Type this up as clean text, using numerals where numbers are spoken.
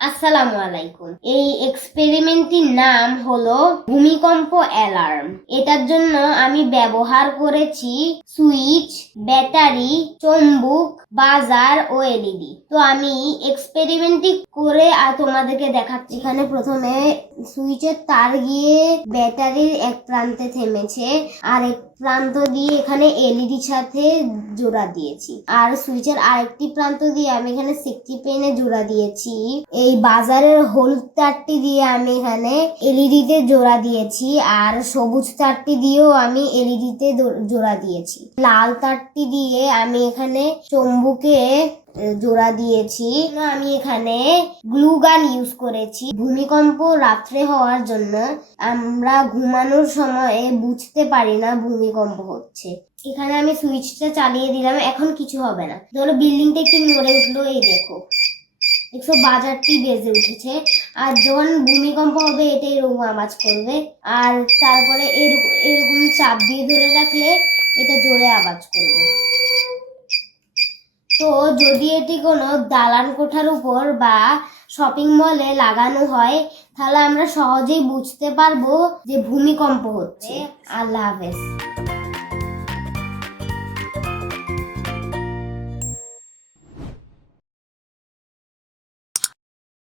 আসসালামু আলাইকুম। এই এক্সপেরিমেন্টটির নাম হলো ভূমিকম্প অ্যালার্ম। এটার জন্য আমি ব্যবহার করেছি সুইচ, ব্যাটারি, চুম্বক, বাজার ও এলইডি। তো আমি এক্সপেরিমেন্টটি করে তোমাদেরকে দেখাচ্ছি। এখানে প্রথমে সুইচের তার গিয়ে ব্যাটারির এক প্রান্তে থেমেছে, আর এক প্রান্ত দিয়ে এখানে এলইডির সাথে জোড়া দিয়েছি, আর সুইচের আরেকটি প্রান্ত দিয়ে আমি এখানে সেফটি পেনে জোড়া দিয়েছি। এই বাজারের হলুদ তারটি দিয়ে আমি এখানে এলইডি তে জোড়া দিয়েছি, আর সবুজ তারটি দিয়েও আমি এলইডি তে জোড়া দিয়েছি। লাল তারটি দিয়ে আমি এখানে চুম্বকে জোড়া দিয়েছি। আমি এখানে গ্লু গান ইউজ করেছি। ভূমিকম্প রাত্রে হওয়ার জন্য আমরা ঘুমানোর সময় বুঝতে পারি না ভূমিকম্প হচ্ছে। এখানে আমি সুইচটা চালিয়ে দিলাম, এখন কিছু হবে না। ধরো বিল্ডিংটা একটু নড়ে উঠলো, এই দেখো বাজারটি বেজে উঠেছে। আর যখন ভূমিকম্প হবে এটা এরকম আওয়াজ করবে, আর তারপরে এরকম চাপ দিয়ে ধরে রাখলে এটা জোরে আওয়াজ করবে। তো যদি এটি কোনো দালান কোঠার উপর বা শপিং মলে লাগানো হয়, তাহলে আমরা সহজেই বুঝতে পারবো যে ভূমিকম্প হচ্ছে। আল্লাহ হাফেজ।